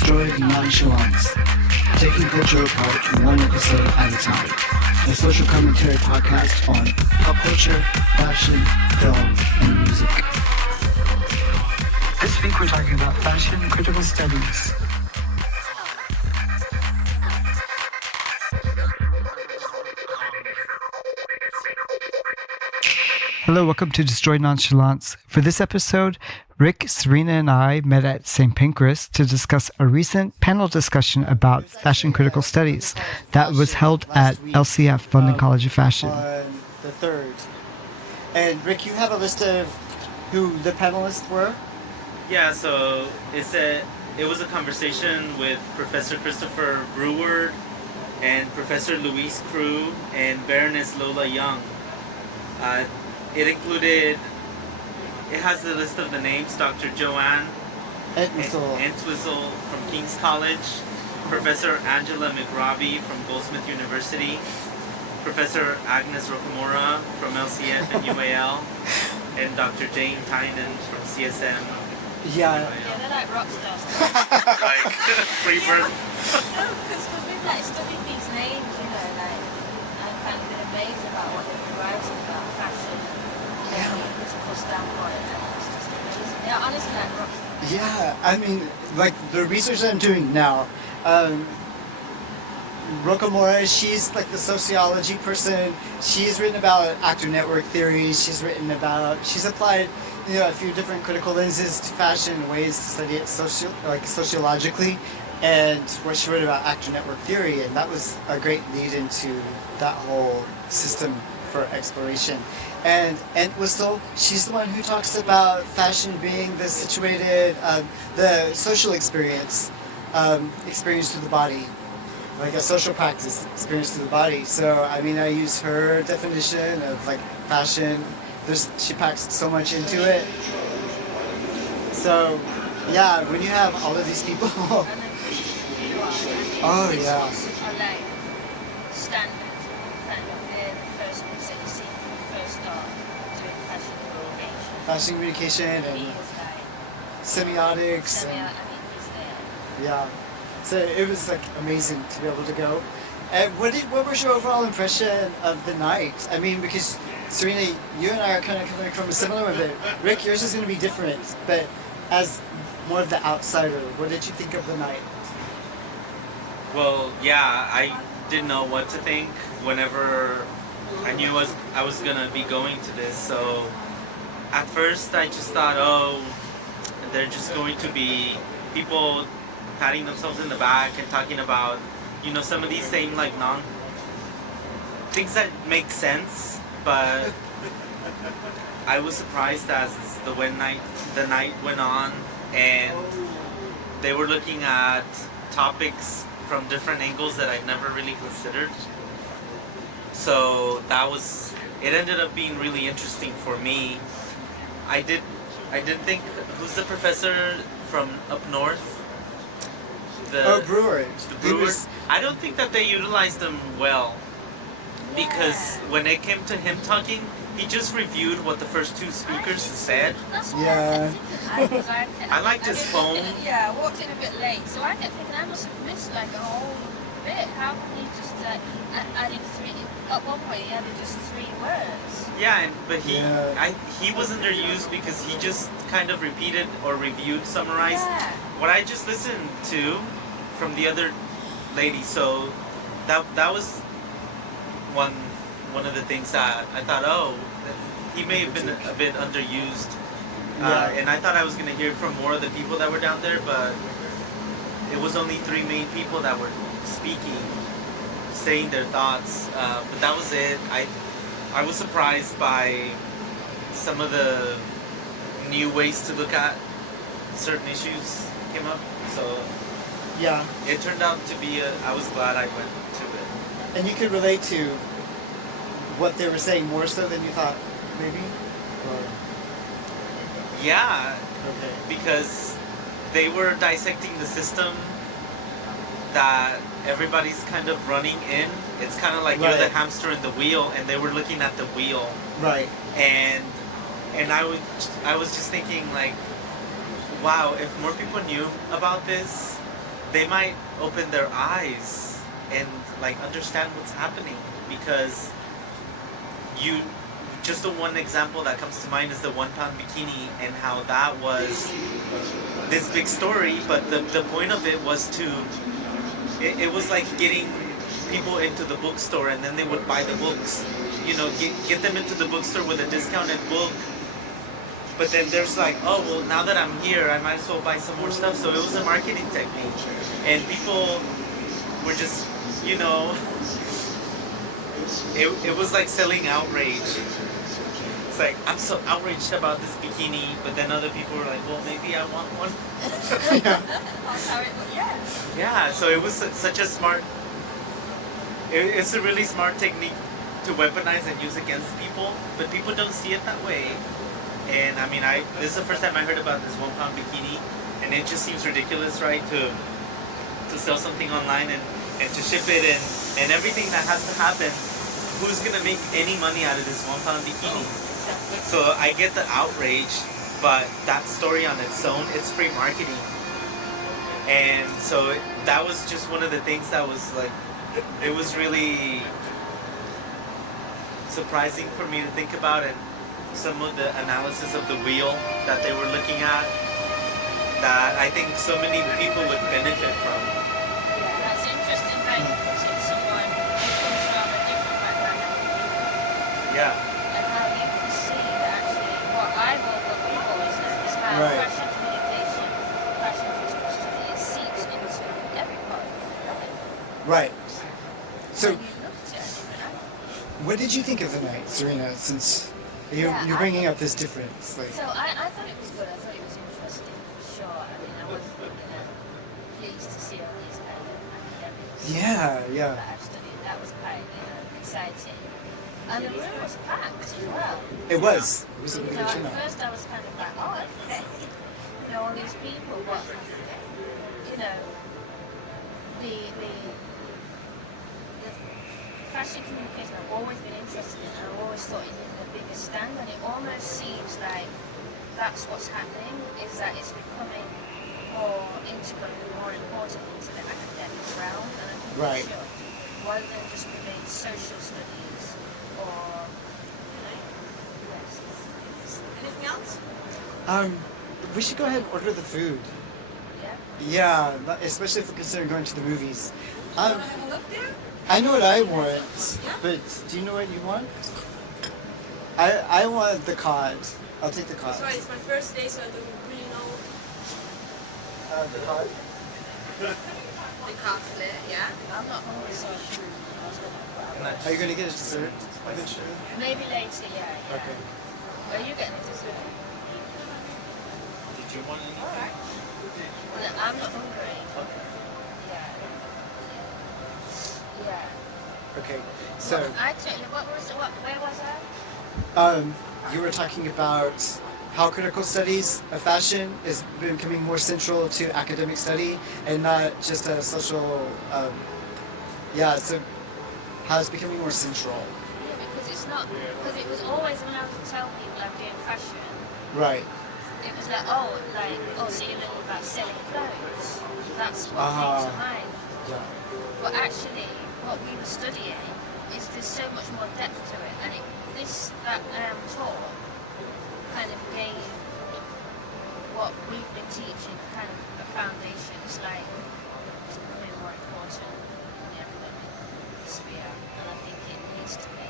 Destroyed Nonchalance, taking culture apart one episode at a time. A social commentary podcast on pop culture, fashion, film, and music. This week we're talking about fashion critical studies. Hello, welcome to Destroyed Nonchalance. For this episode, Rick, Serena, and I met at St. Pancras to discuss a recent panel discussion about fashion critical studies that was held at LCF, London College of Fashion. On the 3rd. And Rick, you have a list of who the panelists were? Yeah, so it was a conversation with Professor Christopher Breward and Professor Louise Crew and Baroness Lola Young. It has the list of the names: Dr. Joanne Entwistle from King's College, Professor Angela McRobbie from Goldsmith University, Professor Agnes Rocamora from LCF and UAL, and Dr. Jane Tynan from CSM. Yeah. They're like rock stars. Like, free birth. No, because we've like studied these names, I've kind of been amazed about what they've been writing about fashion and the critical standpoint, and it's just amazing. They're honestly like rock stars. Yeah, I mean, like the research that I'm doing now, Rocamora, she's like the sociology person. She's written about actor network theory. She's applied, a few different critical lenses to fashion, ways to study it sociologically, and what she wrote about actor network theory, and that was a great lead into that whole system for exploration. And Entwistle, she's the one who talks about fashion being the situated, the social experience through the body, like a social practice experience through the body. So, I mean, I use her definition of like fashion. She packs so much into it. So, yeah, when you have all of these people. Oh, yeah. Are like standards, kind of, they're the first ones that you see when you first start doing fashion communication. Fashion communication and He is like, semiotics. he's there. Yeah. So it was like amazing to be able to go. And what was your overall impression of the night? I mean, because Serena, you and I are kind of coming from a similar one, but Rick, yours is going to be different. But as more of the outsider, what did you think of the night? Well, yeah, I didn't know what to think whenever I knew I was gonna be going to this. So at first I just thought, they're just going to be people patting themselves in the back and talking about, some of these same like things that make sense. But I was surprised as the night went on, and they were looking at topics from different angles that I'd never really considered. So it ended up being really interesting for me. I did think, who's the professor from up north? Breward. The Breward. I don't think that they utilized them well. Because when it came to him talking, he just reviewed what the first two speakers said. That's what Yeah. I kept thinking. I liked his phone. Yeah, I walked in a bit late, so I kept thinking I must have missed like a whole bit. How can he just adding three? At one point, he added just 3 words. Yeah, but he was underused because he just kind of repeated or reviewed, summarized what I just listened to from the other lady. So that was one of the things that I thought, he may have been a bit underused. And I thought I was going to hear from more of the people that were down there, but it was only 3 main people that were speaking, saying their thoughts. But that was it. I was surprised by some of the new ways to look at certain issues came up. So Yeah. it turned out to be I was glad I went to it. And you could relate to what they were saying more so than you thought, maybe? Or... Yeah, Okay. because they were dissecting the system that everybody's kind of running in. It's kind of like you're the Right. hamster in the wheel, and they were looking at the wheel. Right. And I was just thinking, like, wow, if more people knew about this, they might open their eyes and like understand what's happening, because you just the one example that comes to mind is the 1 pound bikini, and how that was this big story, but the point of it was to it was like getting people into the bookstore, and then they would buy the books, you know, get them into the bookstore with a discounted book. But then there's like, oh, well, now that I'm here, I might as well buy some more stuff. So it was a marketing technique. And people were just, you know, it was like selling outrage. It's like, I'm so outraged about this bikini, but then other people were like, well, maybe I want one. Yeah, so it was such a smart, it's a really smart technique to weaponize and use against people, but people don't see it that way. And I mean, this is the first time I heard about this 1 pound bikini, and it just seems ridiculous, right? To sell something online and to ship it and everything that has to happen. Who's gonna make any money out of this 1 pound bikini? So I get the outrage, but that story on its own, it's free marketing. And so that was just one of the things that was like, it was really surprising for me to think about, and some of the analysis of the wheel that they were looking at that I think so many people would benefit from. Yeah, that's interesting how you put in someone who comes from a different background. Yeah. And how you can see that actually what we've always known is how Right. fashion communication, fashion critical study seeps into every part of life. Right. So, And you look at it at a different angle. what did you think of the night, Serena? Since you're bringing up this difference, like. So I thought it was good. I thought it was interesting for sure. I mean, I was pleased to see all these kind of academics Yeah. that I've studied. That was quite exciting. And the room was packed as well. It was. It was a You really know, good at turnout. first I was kind of like, oh, okay. You know, all these people, but, you know, the fashion communication I've always been interested in, and I've always thought it needed a bigger stand, and it almost seems like that's what's happening, is that it's becoming more integral and more important into the academic realm, and I think Right. it should, rather than just remain social studies or, you know, yes. Anything else? We should go ahead and order the food. Yeah? Yeah, especially if we're considering going to the movies. Have a look there? I know what I want, but do you know what you want? I want the cod. I'll take the cod. Sorry, it's my first day, so I don't really know The cod? the cocktail, yeah? I'm not hungry, so I was gonna Are you going to get a dessert eventually? maybe later, yeah. Okay. Are you getting a dessert? Did you want any? Well, I'm not hungry. Yeah. Yeah. Okay. So, Actually, where was I? you were talking about how critical studies of fashion is becoming more central to academic study and not just a social. So how it's becoming more central. Yeah, because it's not. Because it was always when I would tell people I'm doing fashion, Right. it was like, so you learn about selling clothes. That's what came to mind. Yeah. But actually, what we were studying is there's so much more depth to it, and that talk kind of gave what we've been teaching kind of a foundation. It's like it's becoming more important in the academic sphere, and I think it needs to be.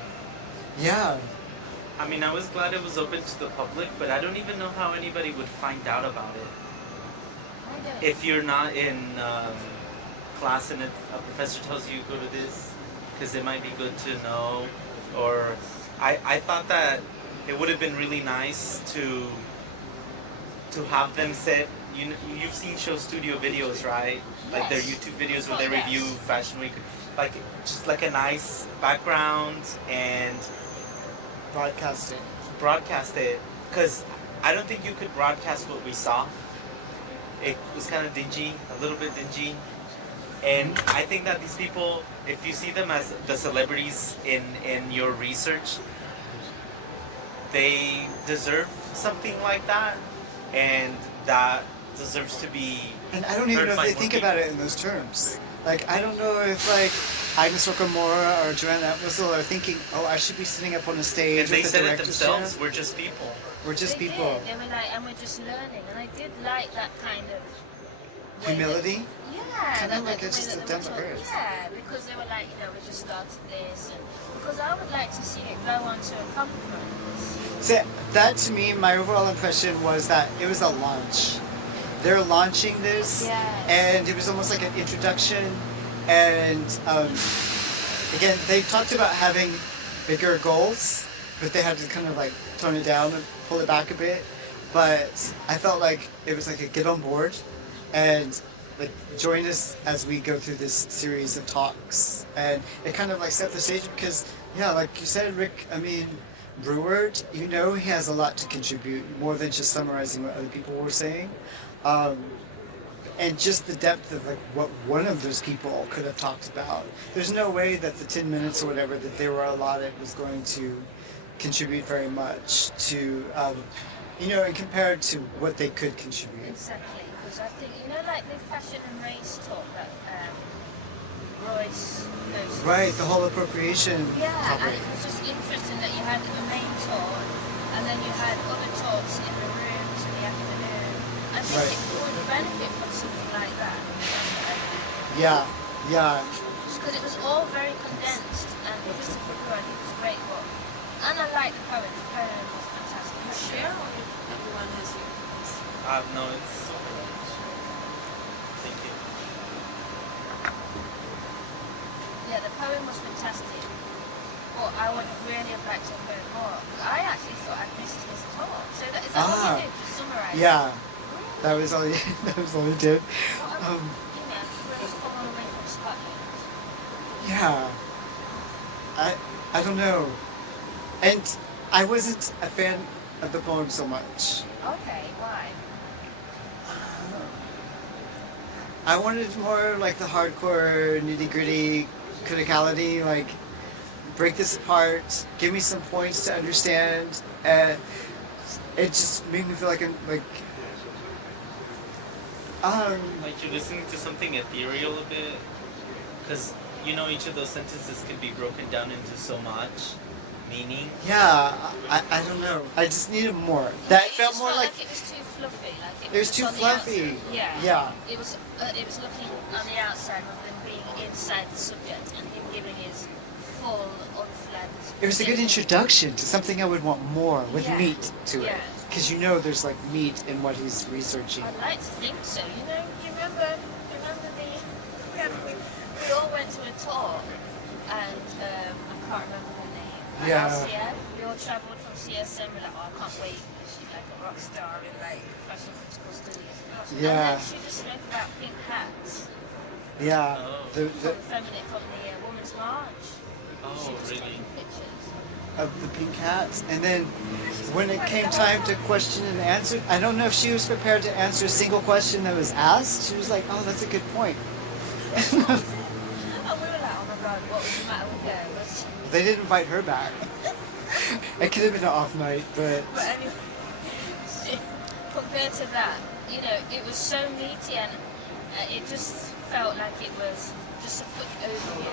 Yeah. I mean, I was glad it was open to the public, but I don't even know how anybody would find out about it. I don't. If you're not in class and if a professor tells you go to this, because it might be good to know. Or I thought that it would have been really nice to have them set. You've seen Show Studio videos, right? Like their Yes. YouTube videos where Oh, they yes. review Fashion Week, like just like a nice background and Broadcasting. broadcast it, because I don't think you could broadcast what we saw. It was kind of dingy, a little bit dingy. And I think that these people, if you see them as the celebrities in your research, they deserve something like that. And that deserves to be. And I don't even know if heard by they more think people. about it in those terms. Like, I don't know if, like, Agnes Okamura or Joanne Atwhistle are thinking, oh, I should be sitting up on a stage And they with the said it director's themselves. chair. We're just people. We're just They people. did. They were like, and we're just learning. And I did like that kind of way Humility? that- yeah. Kinda that- like the it's way just that a they were down to talking- earth. Yeah, because they were like, we just started this. And because I would like to see it go on to a conference. So that, to me, my overall impression was that it was a launch. They're launching this, Yes. and it was almost like an introduction. And again, they talked about having bigger goals, but they had to kind of like tone it down and pull it back a bit. But I felt like it was like a get on board and like join us as we go through this series of talks. And it kind of like set the stage because, yeah, like you said, Rick, I mean, Breward, he has a lot to contribute, more than just summarizing what other people were saying. And just the depth of like what one of those people could have talked about. There's no way that the 10 minutes or whatever that they were allotted was going to contribute very much to, and compared to what they could contribute. Exactly. Because I think, like the fashion and race talk that Royce goes to. Right, the whole appropriation Yeah, and topic. it was just interesting that you had the main talk, and then you had other talks in the rooms in the afternoon. I think Right. it would benefit from something like that. Yeah, yeah. Because it was all very condensed, and Christopher Brewer, I think, was great. But, and I like the poem. The poem was fantastic. You share or everyone has yours? No, it's. Thank you. Yeah, the poem was fantastic. But I would really have liked to have heard more. 'Cause I actually thought I'd missed his talk. So is that what you did? Just summarise? Yeah, that was all. That was all he did. First come all the way from Scotland. Yeah. I don't know, and I wasn't a fan of the poem so much. Okay, why? I wanted more like the hardcore, nitty gritty criticality, like break this apart, give me some points to understand, and it just made me feel like I'm like. Like you're listening to something ethereal a bit, because each of those sentences can be broken down into so much meaning. Yeah, I don't know. I just needed more. That It felt just more felt like. it was too fluffy. Like It was just too on the fluffy. outside. Yeah. Yeah. It was looking on the outside rather than being inside the subject, and him giving his full, unflagged. It was a good introduction to something I would want more with Yeah. meat to it. Yeah. Because there's like meat in what he's researching. I'd like to think so. You remember we all went to a talk, and I can't remember her name. Yeah. RCF. We all travelled from CSM. We're like, oh, I can't wait. She's like a rock star in like fashion critical studies. Yeah. And then she just spoke about pink hats Yeah. Oh. from the Women's March. She Oh, was really? taking pictures. Of the pink hats. And then when it came time to question and answer, I don't know if she was prepared to answer a single question that was asked. She was like, oh, that's a good point. And we were like, oh my god, what was the matter with her? Was she... They didn't invite her back. It could have been an off night, but But anyway, compared to that, it was so meaty, and it just felt like it was just a quick overview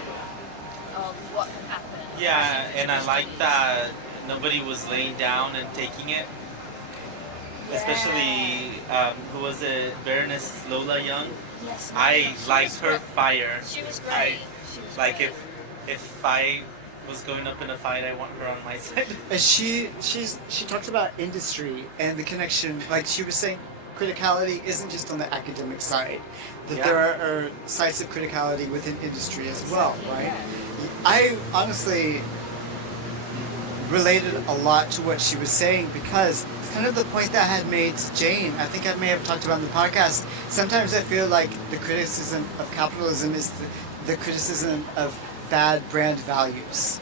of what had happened. Yeah, and I like that nobody was laying down and taking it. Especially, who was it? Baroness Lola Young. Yes, I she liked was her great. fire. She was great. I She was like great. if I was going up in a fight, I want her on my side. and she talked about industry and the connection. Like she was saying, criticality isn't just on the academic side. That Yeah. there are sites of criticality within industry as well, Exactly, right? yeah. I honestly related a lot to what she was saying because it's kind of the point that I had made to Jane. I think I may have talked about in the podcast. Sometimes I feel like the criticism of capitalism is the criticism of bad brand values.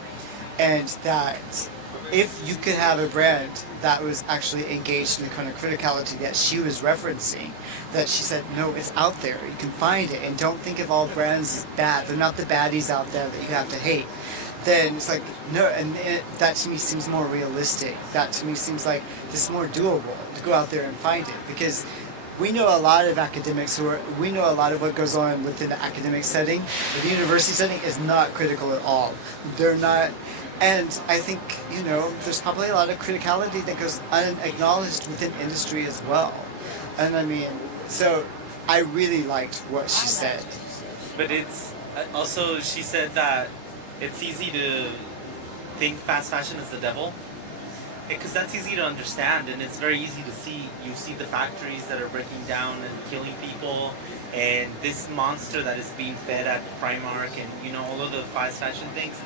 And that if you could have a brand that was actually engaged in the kind of criticality that she was referencing, that she said, no, it's out there. You can find it. And don't think of all brands as bad. They're not the baddies out there that you have to hate. Then it's like, no, and that to me seems more realistic. That to me seems like this is more doable to go out there and find it. Because we know a lot of academics we know a lot of what goes on within the academic setting, but the university setting is not critical at all. They're not, and I think, there's probably a lot of criticality that goes unacknowledged within industry as well. And I mean, so I really liked what she said. But it's also, she said that it's easy to think fast fashion is the devil. Because that's easy to understand, and it's very easy to see. You see the factories that are breaking down and killing people, and this monster that is being fed at Primark, and all of the fast fashion things.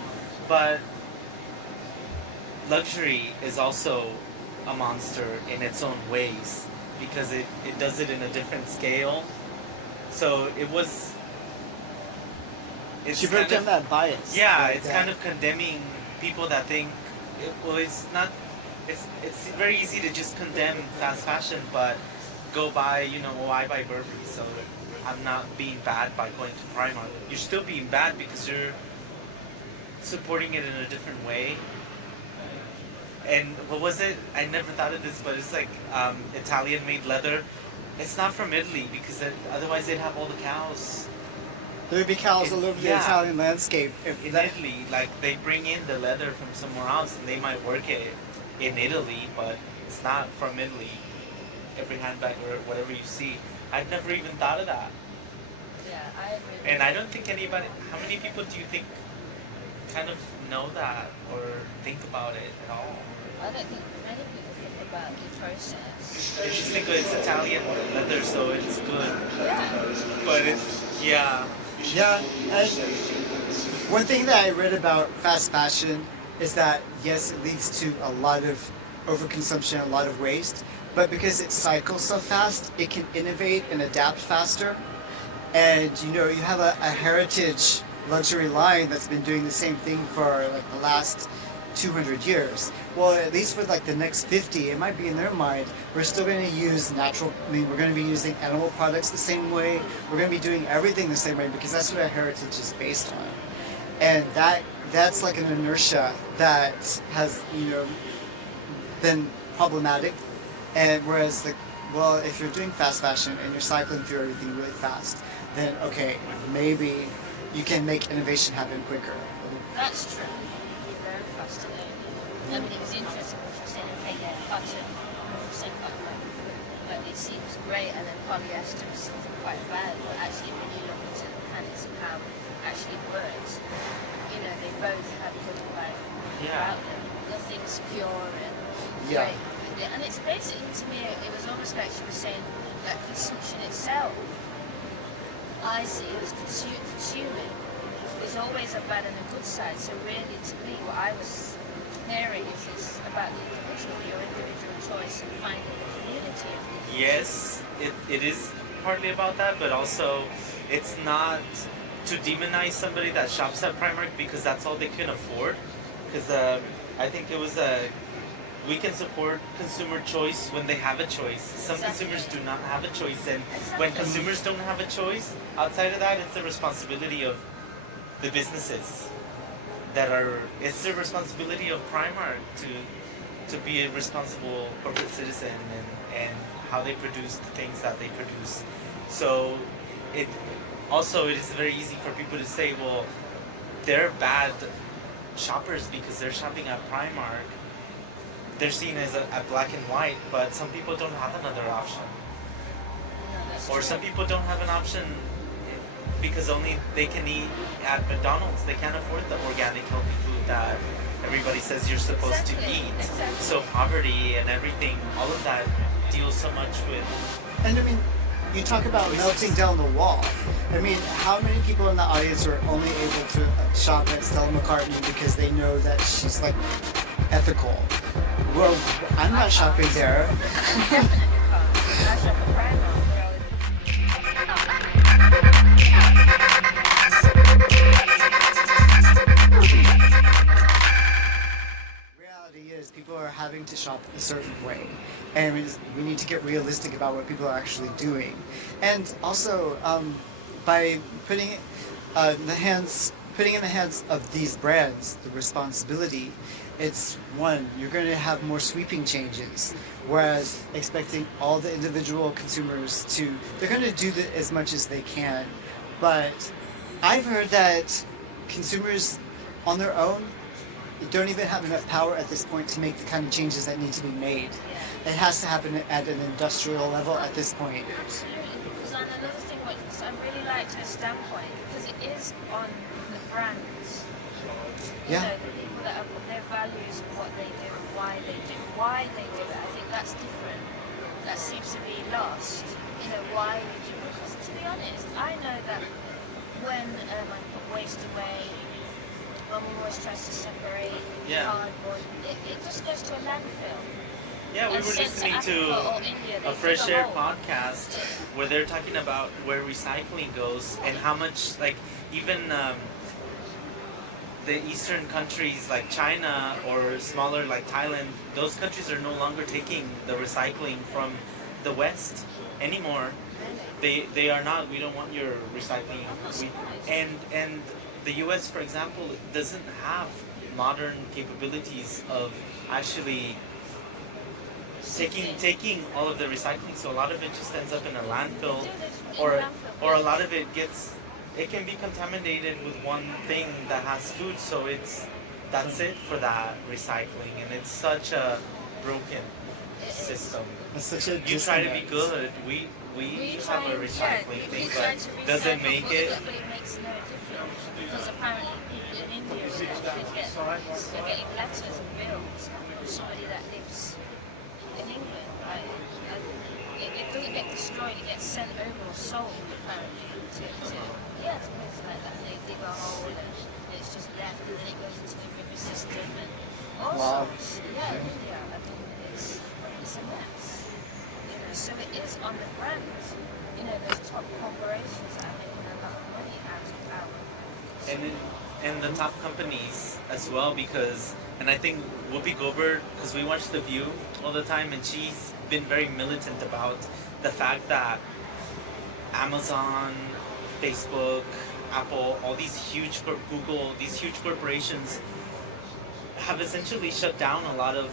But luxury is also a monster in its own ways, because it does it in a different scale. So She broke down that bias. Yeah, like it's that. kind of condemning people that think, it's not. It's very easy to just condemn fast fashion, but go buy, I buy Burberry, so I'm not being bad by going to Primark. You're still being bad because you're supporting it in a different way. And what was it? I never thought of this, but it's like Italian-made leather. It's not from Italy, because otherwise they'd have all the cows. There would be cows all over the Italian landscape. In Italy, like they bring in the leather from somewhere else, and they might work it in Italy, but it's not from Italy. Every handbag or whatever you see, I'd never even thought of that. Yeah, I agree. And I don't think anybody. How many people do you think kind of know that or think about it at all? I don't think many people think about the process. They just think it's Italian leather, so it's good. Yeah. But it's Yeah, and one thing that I read about fast fashion is that, yes, it leads to a lot of overconsumption, a lot of waste, but because it cycles so fast, it can innovate and adapt faster. And, you have a heritage luxury line that's been doing the same thing for like the last 200 years. Well, at least for like the next 50, it might be in their mind, we're still going to use we're going to be using animal products the same way. We're going to be doing everything the same way because that's what our heritage is based on. And that's like an inertia that has, been problematic. And whereas if you're doing fast fashion and you're cycling through everything really fast, then okay, maybe you can make innovation happen quicker. That's true. You're very fascinating. I mean, it was interesting what you said, okay, yeah, cotton, 100% cotton, but it seems great, and then polyester is something quite bad, but actually when you look into the mechanics of how it actually works, they both have good and bad about them. Nothing's pure and great. And it's basically, to me, it was almost like she was saying that consumption itself, I see it as consuming. There's always a bad and a good side. So really, to me, what I was hearing is about the individual, your individual choice, and finding the community of the yes, it is partly about that, but also it's not to demonize somebody that shops at Primark because that's all they can afford. Because I think it was we can support consumer choice when they have a choice. Some consumers do not have a choice, and when consumers don't have a choice, outside of that, it's the responsibility of the businesses it's the responsibility of Primark to be a responsible corporate citizen and how they produce the things that they produce. So it is very easy for people to say, well, they're bad shoppers because they're shopping at Primark. They're seen as a black and white, but some people don't have another option. Or some people don't have an option because only they can eat at McDonald's. They can't afford the organic, healthy food that everybody says you're supposed to eat. Exactly. So poverty and everything, all of that deals so much with... And I mean, you talk about melting down the wall. I mean, how many people in the audience are only able to shop at Stella McCartney because they know that she's like ethical? Well, I'm not shopping there. Reality is people are having to shop a certain way, and we need to get realistic about what people are actually doing. And also, by putting putting in the hands of these brands the responsibility, it's one, you're going to have more sweeping changes, whereas expecting all the individual consumers to, they're going to do as much as they can, but I've heard that consumers on their own don't even have enough power at this point to make the kind of changes that need to be made. It has to happen at an industrial level at this point. Absolutely, because another thing, I really liked her standpoint, because it is on the brands. You Yeah. know, the people that have put their values and what they do and why they do it. I think that's different. That seems to be lost. You know, why we do it. Because to be honest, I know that when I put waste away, when we always try to separate cardboard, it just goes to a landfill. Yeah, we And were sent listening Africa to or India, they a Fresh dig a Air hole. podcast where they're talking about where recycling goes and how much, like, even the eastern countries like China or smaller like Thailand, those countries are no longer taking the recycling from the West anymore. They are not. We don't want your recycling. And the U.S., for example, doesn't have modern capabilities of actually taking all of the recycling, so a lot of it just ends up in a landfill, or a lot of it can be contaminated with one thing that has food, so that's it for that recycling, and it's such a broken system. It's such a You try to be disconnect. good. We have a recycling thing, but doesn't make it. But it makes no difference, because apparently people in India they're getting letters and bills from somebody that lives in England, right? And it doesn't get destroyed, it gets sent over or sold apparently to places like that. They dig a hole and it's just left, and then it goes into the river system and all Wow. sorts. Yeah, in India, I mean, it's a mess. You know, so it is on the brands. You know, those top corporations that are making a lot of money out of And the top companies as well, because, and I think Whoopi Goldberg, because we watch The View all the time, and she's been very militant about the fact that Amazon, Facebook, Apple, all these huge, Google, these huge corporations have essentially shut down a lot of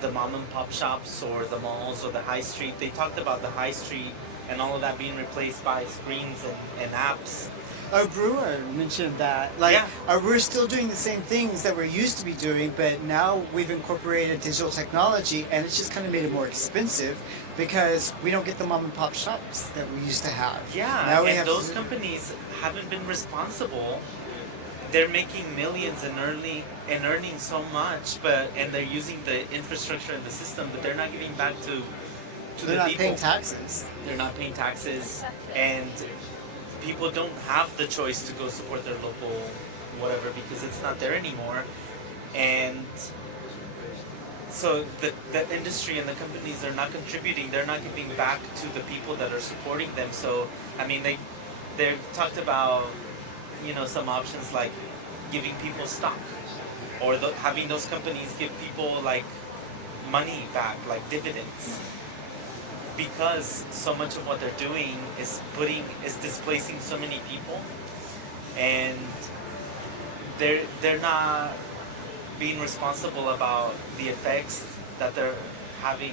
the mom and pop shops or the malls or the high street. They talked about the high street and all of that being replaced by screens and apps. Brewer mentioned that. We're still doing the same things that we're used to be doing, but now we've incorporated digital technology, and it's just kind of made it more expensive because we don't get the mom and pop shops that we used to have. Yeah, now we and have those companies haven't been responsible. They're making millions and earning so much, and they're using the infrastructure and the system, but they're not giving back to they're the not people. paying taxes. They're not paying taxes, Exactly. and people don't have the choice to go support their local whatever because it's not there anymore. And so the industry and the companies are not contributing. They're not giving back to the people that are supporting them. So I mean, they've talked about some options like giving people stock, or having those companies give people like money back, like dividends, because so much of what they're doing is displacing so many people, and they're not being responsible about the effects that they're having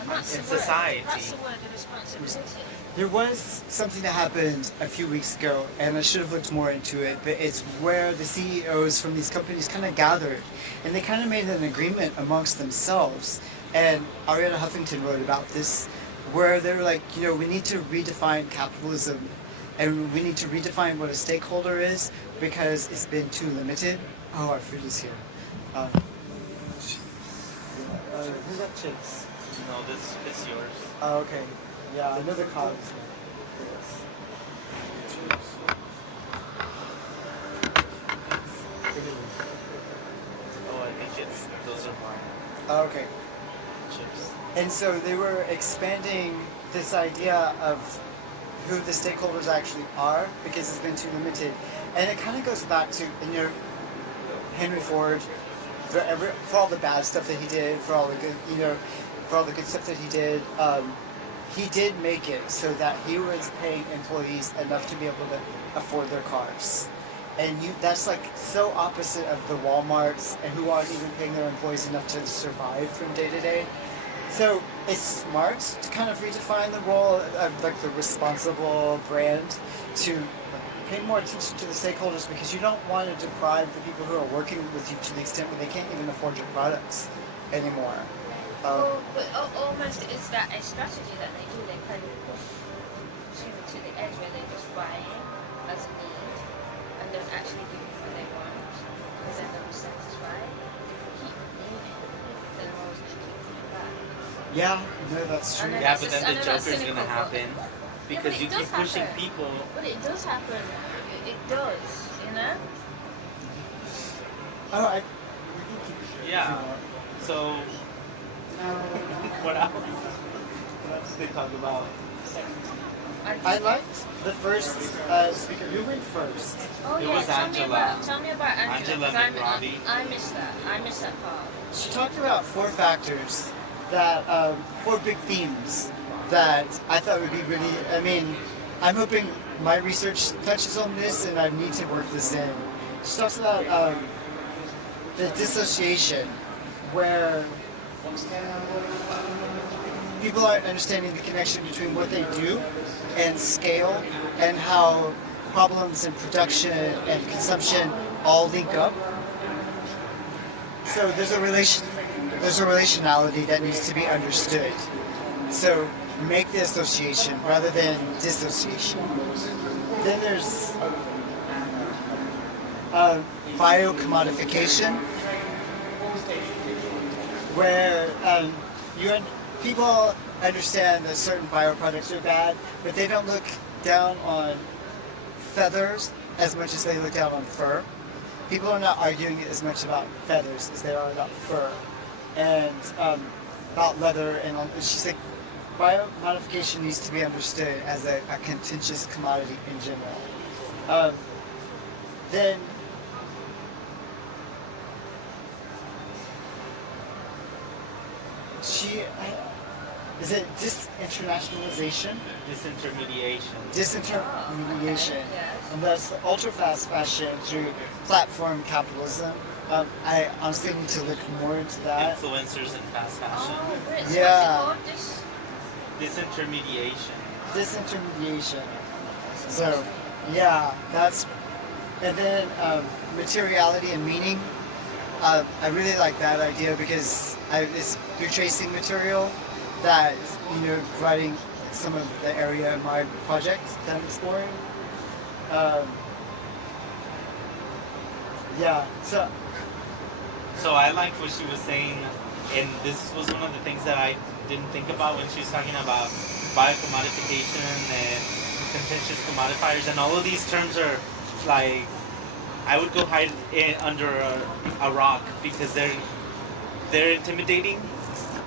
And that's in the word. society. That's the word, the responsibility. There was something that happened a few weeks ago, and I should have looked more into it, but it's where the CEOs from these companies kind of gathered, and they kind of made an agreement amongst themselves. And Ariana Huffington wrote about this, where they were like, we need to redefine capitalism, and we need to redefine what a stakeholder is, because it's been too limited. Oh, our food is here. Who's that chips? No, this is yours. Oh, okay. Yeah, another cause. Oh, I think those are mine. Oh, okay. Chips. And so they were expanding this idea of who the stakeholders actually are, because it's been too limited. And it kind of goes back to, Henry Ford, for all the bad stuff that he did, for all the good, for all the good stuff that he did make it so that he was paying employees enough to be able to afford their cars. and that's like so opposite of the Walmarts and who aren't even paying their employees enough to survive from day to day. So it's smart to kind of redefine the role of like the responsible brand to pay more attention to the stakeholders, because you don't want to deprive the people who are working with you to the extent where they can't even afford your products anymore. But almost it's that a strategy that they do. They kind of push consumers to the edge where they just buy it as a need and don't actually give it what they want, because then they'll be satisfied. If we keep needing, then we're always going to keep coming back. Yeah, no, that's true. I know Yeah, that's but just- then I the know that's joker's cynical, gonna but- happen but because it you keep does pushing happen. people. But it does happen. It does, you know? Oh, we can keep it. Yeah. So, what else? What else did they talk about? I liked the first speaker. Who went first? Oh It yeah, was Angela. Tell me about Angela. Angela 'cause McRobbie. I missed that. I missed that part. She talked about 4 factors that 4 big themes that I thought would be really. I mean, I'm hoping my research touches on this, and I need to work this in. She talks about the dissociation, where people aren't understanding the connection between what they do and scale, and how problems in production and consumption all link up. So there's a relationality that needs to be understood. So make the association rather than dissociation. Then there's biocommodification, where people understand that certain bioproducts are bad, but they don't look down on feathers as much as they look down on fur. People are not arguing as much about feathers as they are about fur, and about leather. And she's like, biomodification needs to be understood as a contentious commodity in general. Then is it disinternationalization? Disintermediation. Disintermediation, Yes. and that's the ultra fast fashion through platform capitalism. I honestly need to look more into that. Influencers in fast fashion. Oh, Brits, Yeah. what's it called? Disintermediation. Disintermediation. So, yeah, that's, and then materiality and meaning. I really like that idea because you're tracing material that is, providing some of the area of my project that I'm exploring. Yeah, so So I liked what she was saying, and this was one of the things that I didn't think about when she was talking about biocommodification and contentious commodifiers, and all of these terms are like, I would go hide under a rock because they're intimidating.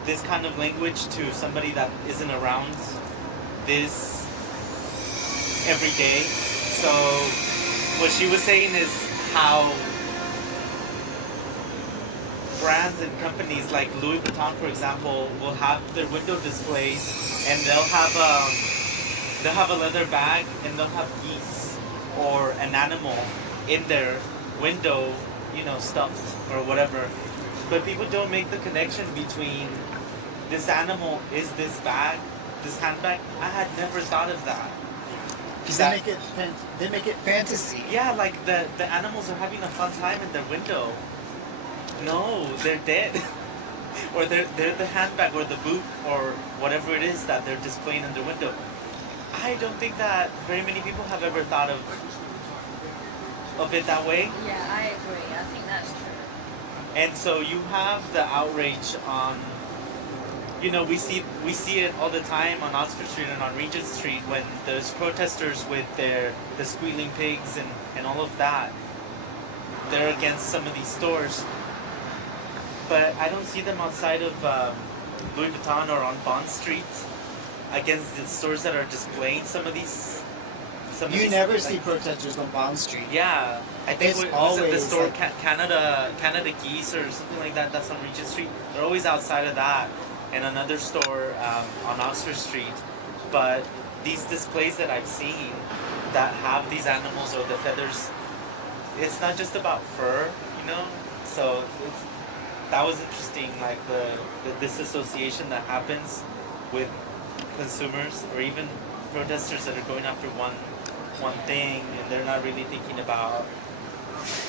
This kind of language to somebody that isn't around this every day. So what she was saying is how brands and companies like Louis Vuitton, for example, will have their window displays, and they'll have a leather bag, and they'll have geese or an animal in their window, stuffed or whatever. But people don't make the connection between this animal is this bag, this handbag. I had never thought of that. because they make it fantasy. Yeah, like the animals are having a fun time in their window. No, they're dead. Or they're the handbag or the boot or whatever it is that they're displaying in their window. I don't think that very many people have ever thought of it that way. Yeah, I agree. I think that's true. And so you have the outrage on, we see it all the time on Oxford Street and on Regent Street when there's protesters with the squealing pigs and all of that. They're against some of these stores. But I don't see them outside of Louis Vuitton or on Bond Street against the stores that are displaying some of these. You never see protesters on Bond Street. Yeah, I think It's was it the always store like- Canada Geese or something like that. That's on Regent Street. They're always outside of that, and another store on Oxford Street. But these displays that I've seen that have these animals or the feathers it's not just about fur, So that was interesting, like the disassociation that happens with consumers or even protesters that are going after one thing, and they're not really thinking about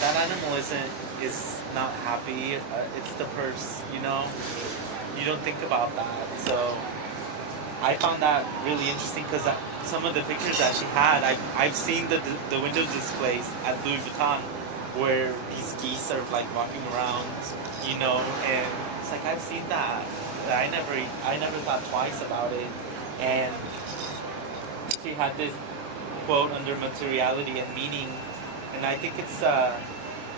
that animal is not happy. It's the purse, You don't think about that. So I found that really interesting because some of the pictures that she had, I've seen the window displays at Louis Vuitton where these geese are like walking around, and it's like I've seen that. I never thought twice about it. And she had this quote under materiality and meaning, and I think it's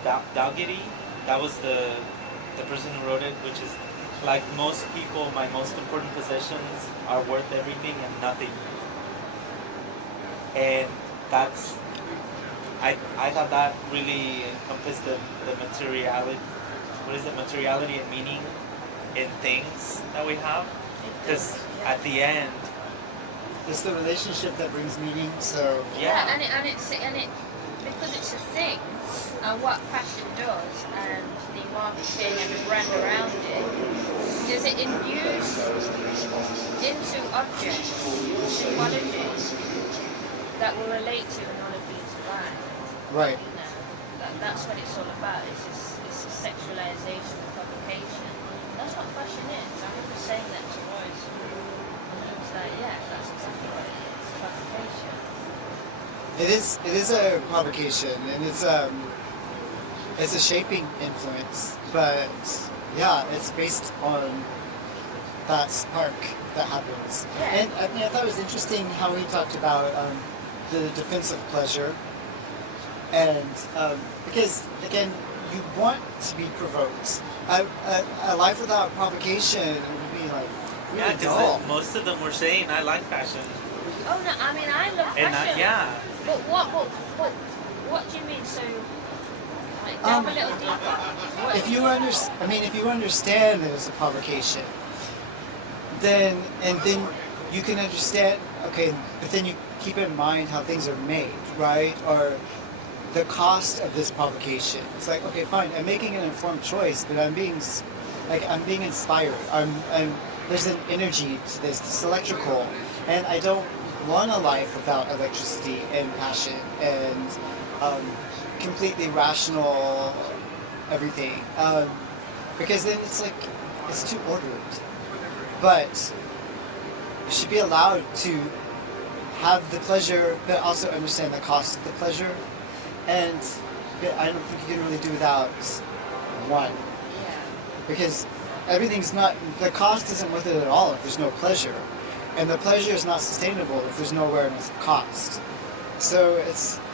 Dalgety. That was the person who wrote it, which is like most people, my most important possessions are worth everything and nothing. And that's I thought that really encompassed the materiality. What is it? Materiality and meaning in things that we have. Because at the end, It's the relationship that brings meaning. So Yeah, and it because it's a thing, and what fashion does, and the marketing and the brand around it, is it imbues into objects symbology that will relate to in order for you to buy. right. That's what it's all about. It's a sexualization of publication. That's what fashion is. I remember saying that to Royce. It's like, yeah, that's exactly what it is. Publication. It is a provocation, and it's a shaping influence, but yeah, it's based on that spark that happens. Yeah. And I thought it was interesting how he talked about the defense of pleasure, and because again, you want to be provoked. A life without provocation would be like really dull. because most of them were saying I like fashion, Oh no, I mean I love fashion. and But what do you mean? So, like, delve a little deeper. What, If you understand that it's a provocation, then you can understand. Okay, but then you keep in mind how things are made, right? Or the cost of this provocation. It's like, okay, fine, I'm making an informed choice, but I'm being inspired. There's an energy to this. It's electrical, and I don't want a life without electricity and passion and completely rational everything. Because then it's like it's too ordered. But you should be allowed to have the pleasure, but also understand the cost of the pleasure. And I don't think you can really do without one. yeah. Because everything's not, the cost isn't worth it at all if there's no pleasure. And the pleasure is not sustainable if there's no awareness of cost. So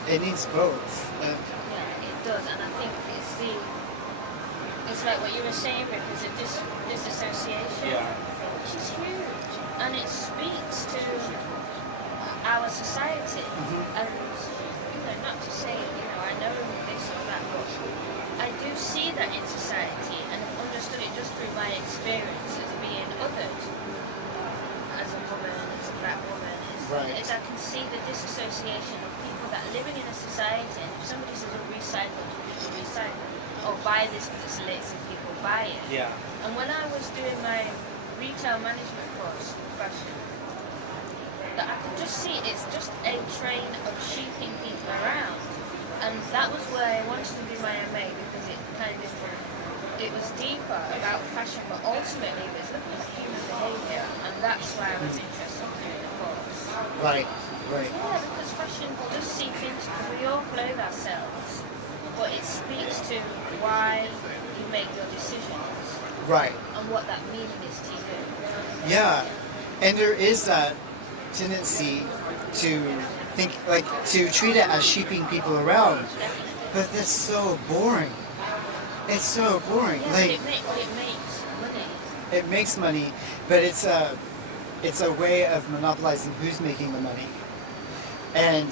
it needs both. Yeah, it does, and I think it's like what you were saying, because it disassociation, which is huge, and it speaks to our society. And not to say, I know this or that, but I do see that in society, and I've understood it just through my experience as being othered, as a woman, as a black woman. Right. Is I can see the disassociation of people that are living in a society, and if somebody says recycle, you recycle, or buy this because it's lit, and people buy it. Yeah. And when I was doing my retail management course for fashion, that I could just see it's just a train of sheeping people around. And that was where I wanted to do my MA, because it was deeper about fashion, but ultimately it was looking at human behaviour, and that's why I was interested in doing the course. Right. Yeah, because fashion does seep into, because we all clothe ourselves, but it speaks to why you make your decisions Right. and what that meaning is to you. Yeah. And there is that tendency to think, like, to treat it as sheeping people around. But that's so boring. It's so boring. Yeah, Like, but it makes money. it makes money, but it's a way of monopolizing who's making the money. And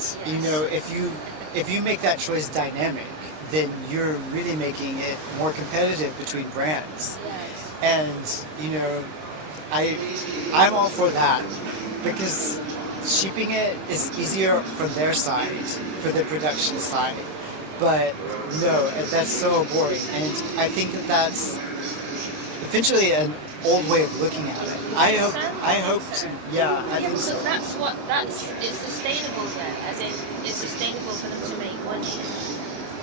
if you make that choice dynamic, then you're really making it more competitive between brands. Yes. And I'm all for that, because shipping it is easier for their side, for the production side. But no, that's so boring. And I think that that's eventually an old way of looking at it. I hope to, yeah, I Yeah, think so so. it's sustainable there, as in it's sustainable for them to make money,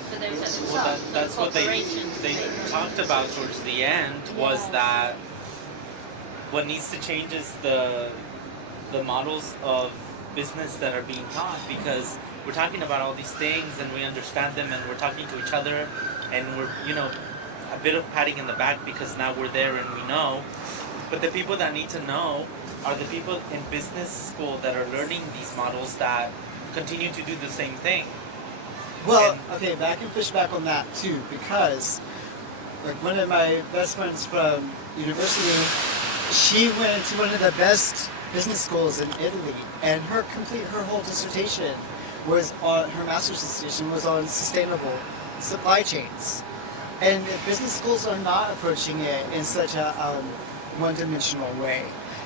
for those at the Well, top, for that's the what they corporations to make money. talked about towards the end was Yeah. that what needs to change is the models of business that are being taught, because we're talking about all these things and we understand them and we're talking to each other and we're a bit of patting in the back because now we're there and we know, but the people that need to know are the people in business school that are learning these models that continue to do the same thing. Well, And- okay, but I can push back on that too, because like one of my best friends from university, she went to one of the best business schools in Italy, and her whole dissertation was on her master's dissertation was on sustainable supply chains, and the business schools are not approaching it in such a one-dimensional way.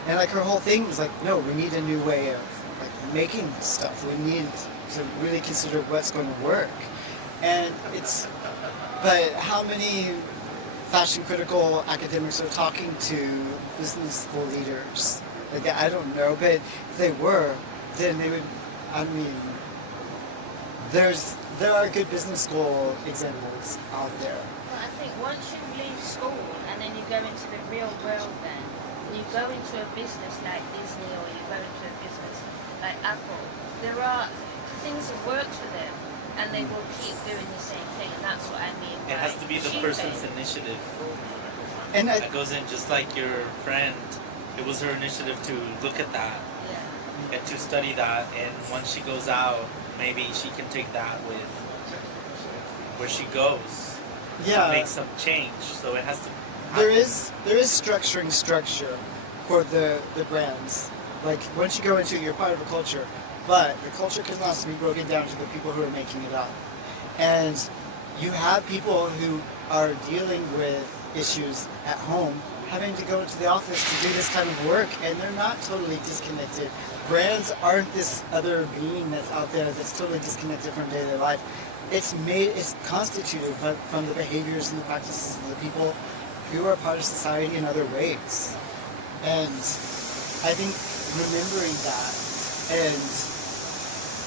And like her whole thing was like, no, we need a new way of like making this stuff. We need to really consider what's going to work. And but how many fashion critical academics are talking to business school leaders? Like, I don't know, but if they were, then they would, I mean, there are good business school examples out there. Well, I think once you leave school and then you go into the real world then, you go into a business like Disney or you go into a business like Apple, there are things that work for them and they will keep doing the same thing, and that's what I mean by It has to be the person's initiative And that goes in, just like your friend. It was her initiative to look at that Yeah. and to study that, and once she goes out, maybe she can take that with where she goes to yeah, make some change. So it has to. there is structure for the brands. Like once you go into it, you're part of a culture, but the culture can also be broken down to the people who are making it up. And you have people who are dealing with issues at home having to go into the office to do this kind of work, and they're not totally disconnected. Brands aren't this other being that's out there that's totally disconnected from daily life. It's constituted from the behaviors and the practices of the people who are part of society in other ways. And I think remembering that, and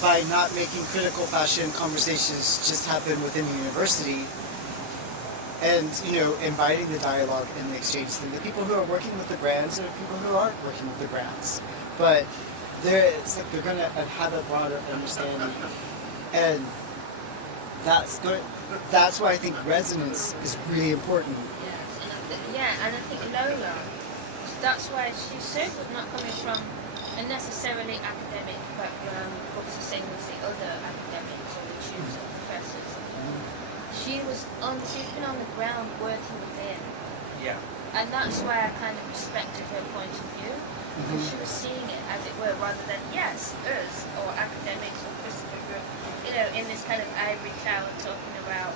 by not making critical fashion conversations just happen within the university, and inviting the dialogue and the exchange thing, the people who are working with the brands and the people who aren't working with the brands, but it's like they're gonna have a broader understanding, and that's good. That's why I think resonance is really important. Yes, and I think Lola, that's why she's so good, not coming from a necessarily academic background, but the same as the other academics or the tutors or professors. She's been on the ground working within, Yeah. and that's why I kind of respected her point of view, because she was seeing it as it were, rather than us or academics or Christopher Group, in this kind of ivory tower talking about,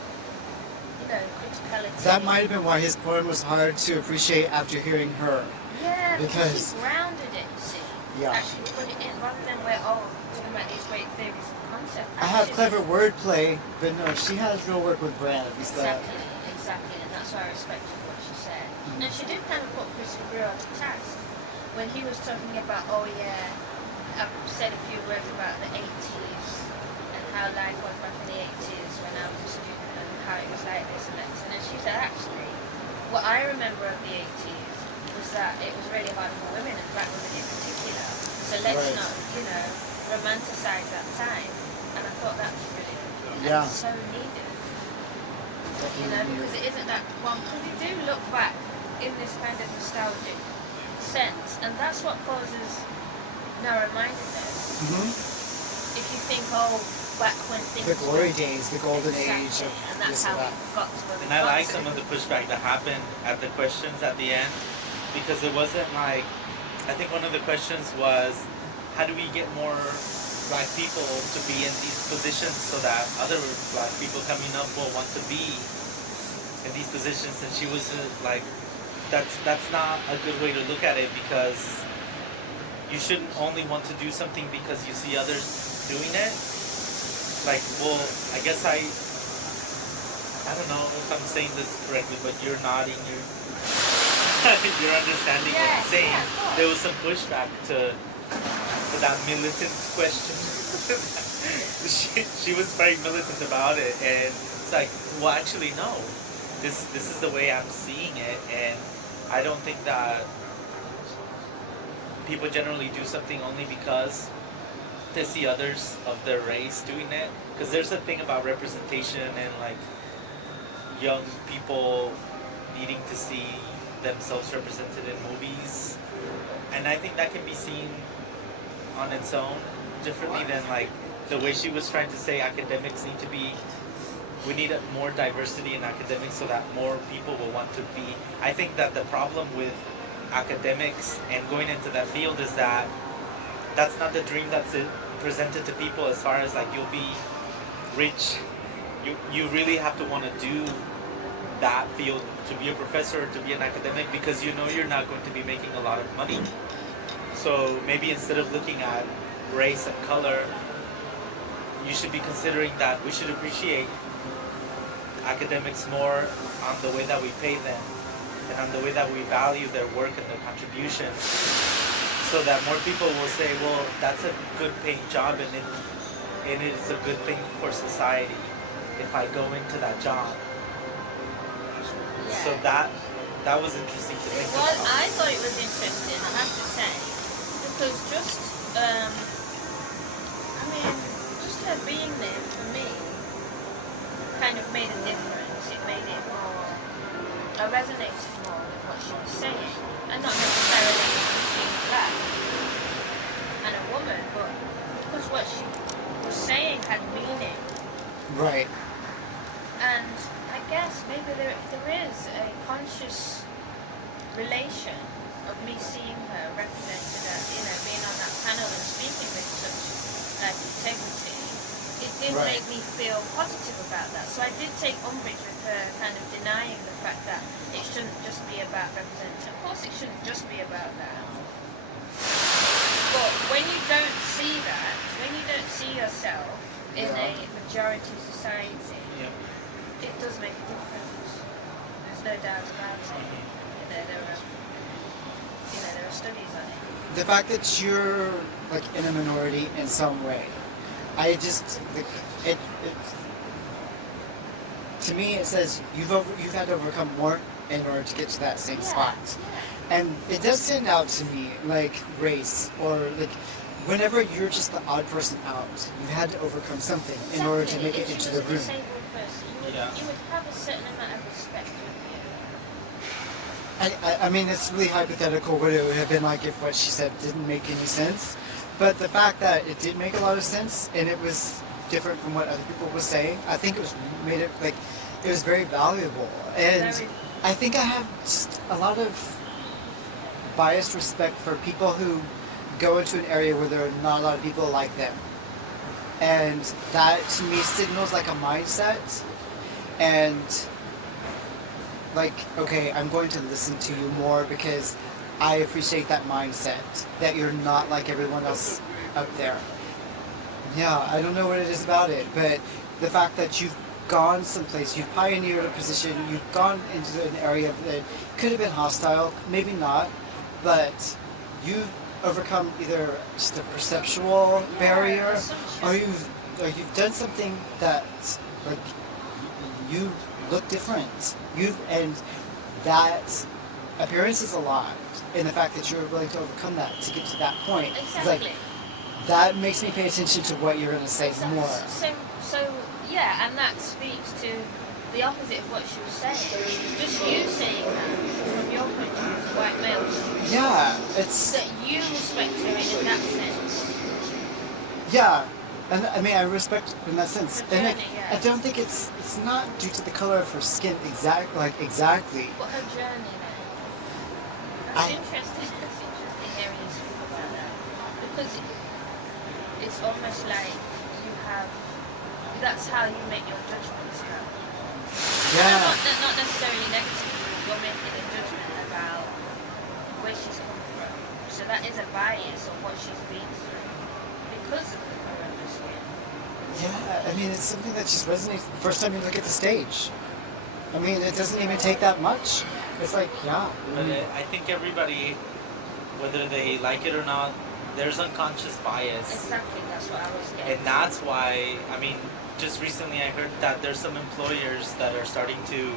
criticality. That might have been why his poem was hard to appreciate after hearing her. Yeah, because because- she grounded it, you see. Yeah. Actually put it in, rather than we're all talking about these great theories and concepts. I have Actually, clever wordplay, but no, she has real work with brands. Exactly, and that's why I respected what she said. And she did kind of put Christopher Greer to task when he was talking about, I said a few words about the 80s and how life was back in the 80s when I was a student and how it was like this and that. And then she said, actually, what I remember of the 80s was that it was really hard for women and black women in particular. So let's Right. not, romanticize that time. And I thought that was brilliant. Yeah. And so needed. Because it isn't that one. Because we do look back in this kind of nostalgic sense, and that's what causes narrow-mindedness. If you think, back when things The glory were- days, the golden Exactly, age of and that's this how and we that. got to where we And I got like to. some of the pushback that happened at the questions at the end, because it wasn't like, I think one of the questions was, how do we get more black people to be in these positions so that other black people coming up will want to be in these positions? And she was like, that's not a good way to look at it, because you shouldn't only want to do something because you see others doing it. Like, well, I guess I don't know if I'm saying this correctly, but you're nodding. You're you're understanding what I'm Yes, saying. yeah, of course. There was some pushback to that militant question. She was very militant about it, and it's like, well, actually, no. This is the way I'm seeing it, and I don't think that people generally do something only because they see others of their race doing it. Because there's a thing about representation and like young people needing to see themselves represented in movies, and I think that can be seen on its own differently than like the way she was trying to say academics need to be. We need more diversity in academics so that more people will want to be. I think that the problem with academics and going into that field is that that's not the dream that's presented to people, as far as like you'll be rich. You really have to want to do that field to be a professor or to be an academic, because you know you're not going to be making a lot of money. So maybe instead of looking at race and color, you should be considering that we should appreciate academics more on the way that we pay them and on the way that we value their work and their contribution, so that more people will say, well, that's a good paying job, and it is a good thing for society if I go into that job. So that was interesting to think Well, about. I thought it was interesting, I have to say, because just, I mean, just her being there for me kind of made a difference. It made it more, I resonated more with what she was saying, and not necessarily because she's black and a woman, but because what she was saying had meaning. Right. And I guess maybe there is a conscious relation of me seeing her represented as, being on that panel and speaking with such integrity. It did Right. make me feel positive about that. So I did take umbrage with her kind of denying the fact that it shouldn't just be about representation. Of course it shouldn't just be about that. But when you don't see that, when you don't see yourself in a majority society, Yeah. it does make a difference. There's no doubt about it. There are studies on it. The fact that you're like in a minority in some way, I just like it to me it says you've had to overcome more in order to get to that same spot. And it does stand out to me, like race or like whenever you're just the odd person out, you've had to overcome something in order to make it into the If room. you was a disabled person, you would have a certain amount of respect with I mean, it's really hypothetical what it would have been like if what she said didn't make any sense. But the fact that it did make a lot of sense and it was different from what other people were saying, I think it was very valuable. And I think I have just a lot of biased respect for people who go into an area where there are not a lot of people like them. And that to me signals like a mindset. And like, okay, I'm going to listen to you more because I appreciate that mindset, that you're not like everyone else out there. Yeah, I don't know what it is about it, but the fact that you've gone someplace, you've pioneered a position, you've gone into an area that could have been hostile, maybe not, but you've overcome either just a perceptual barrier, or you've done something that like you look different. And that appearance is a lot, and the fact that you're willing to overcome that to get to that point. Exactly. It's like, that makes me pay attention to what you're going to say more. So yeah, and that speaks to the opposite of what she was saying. Just you saying that from your point of view as a white male. Yeah, it's... That you respect her in that sense. Yeah, and I mean, I respect in that sense. The And journey, I don't think it's not due to the color of her skin exactly. But her journey then. That's interesting. That's interesting hearing you speak about that. Because it's almost like that's how you make your judgments now. Yeah. Not necessarily negative. You're making a judgment about where she's come from. So that is a bias on what she's been through because of the color of her skin. Yeah, I mean, it's something that just resonates the first time you look at the stage. I mean, it doesn't even take that much. It's like, yeah. But I think everybody, whether they like it or not, there's unconscious bias. Exactly, that's what I was getting. And that's why, I mean, just recently I heard that there's some employers that are starting to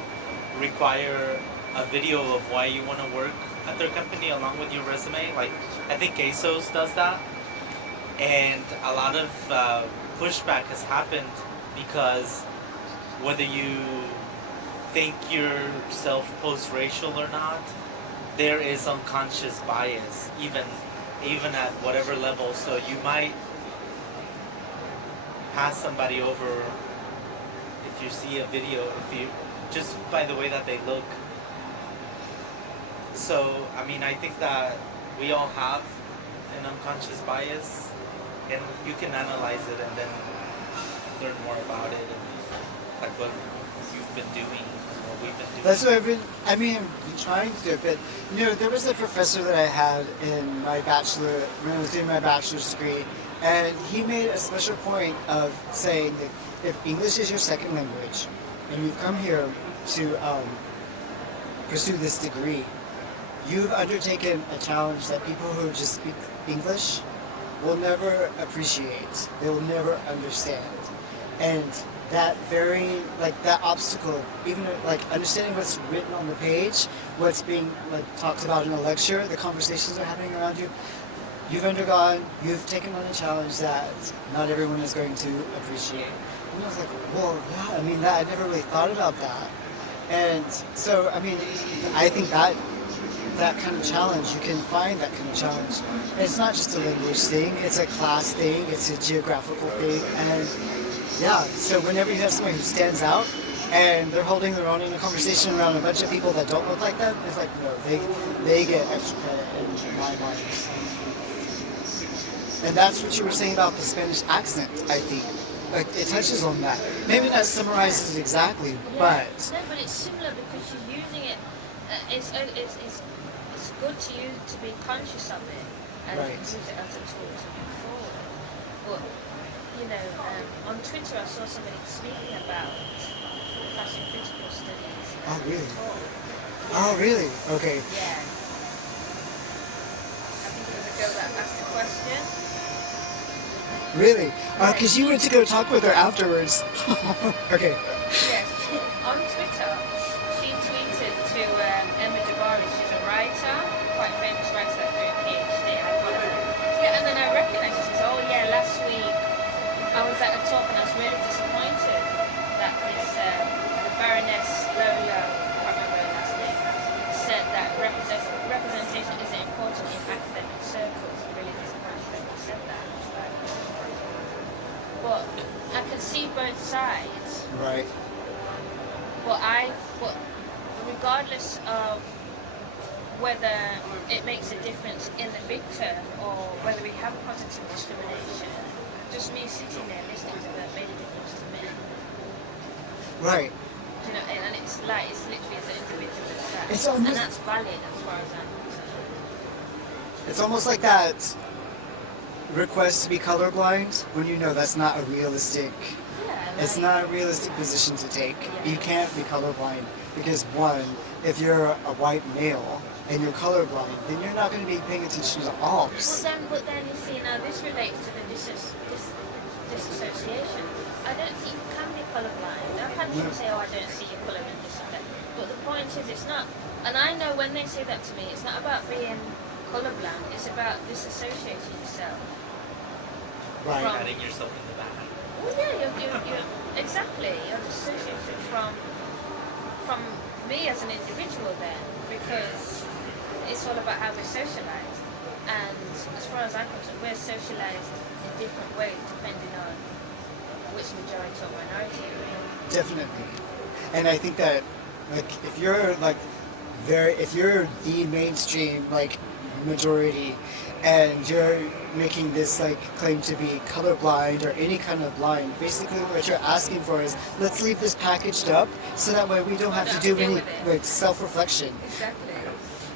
require a video of why you want to work at their company along with your resume. Like, I think ASOS does that. And a lot of pushback has happened because whether you think yourself post-racial or not, there is unconscious bias, even at whatever level. So you might pass somebody over if you see a video, if you just by the way that they look. So I mean, I think that we all have an unconscious bias, and you can analyze it and then learn more about it, and like what you've been doing, what we've been doing. That's what I've been trying to do. But, there was a professor that I had in my bachelor, when I was doing my bachelor's degree, and he made a special point of saying that if English is your second language, and you've come here to pursue this degree, you've undertaken a challenge that people who just speak English will never appreciate. They will never understand. And that that obstacle, even understanding what's written on the page, what's being talked about in a lecture, the conversations that are happening around you, you've taken on a challenge that not everyone is going to appreciate. And I was like, well, yeah, I mean, I never really thought about that. And so, I mean, I think that kind of challenge, you can find that kind of challenge. And it's not just a language thing, it's a class thing, it's a geographical thing, and yeah, so whenever you have someone who stands out and they're holding their own in a conversation around a bunch of people that don't look like them, it's like, no, they get extra credit in my mind. And that's what you were saying about the Spanish accent, I think. Like, it touches on that. Maybe not summarizes it exactly, but... No, but it's similar because you're using it, it's good to use to be conscious of it and Right. use it as a tool to move forward. But, on Twitter I saw somebody speaking about fashion critical studies. Oh, really? Talk. Oh, really? Okay. Yeah. I think it was a girl that asked the question. Really? Because you went to go talk with her afterwards. Okay. Yes. On Twitter, she tweeted to Emma Dabari. She's a writer, quite famous writer that's doing a PhD. And then I recognised her. She says, "Oh yeah, last week I was at a talk and I was really disappointed that this the Baroness Lola, I can't remember her last name, said that representation isn't important in academic circles. I'm really disappointed that you said that." It's like, but I can see both sides. Right. But regardless of whether it makes a difference in the big term or whether we have positive discrimination, just me sitting there listening to her made a difference to me. Right. And it's literally as an individual as that. It's almost- and that's valid as far as I'm concerned. It's almost like that request to be colorblind when you know that's not a realistic... Yeah, It's not a realistic position to take. You can't be colorblind because, one, if you're a white male and you're colorblind, then you're not going to be paying attention to all. But then you see, now this relates to the disassociation. I don't think you can be colourblind. I've had people say, "Oh, I don't see your colour in this and that." But the point is, it's not. And I know when they say that to me, it's not about being colourblind. It's about disassociating yourself. Right. From- Patting yourself in the back. Well, yeah, you're exactly. You're dissociated from me as an individual then, because it's all about how we're socialised. And as far as I'm concerned, we're socialised in different ways depending on which majority or minority you're in. Definitely. And I think that, if you're if you're the mainstream majority, and you're making this claim to be colorblind or any kind of blind, basically what you're asking for is, let's leave this packaged up so that way we don't have to do any self-reflection. Exactly.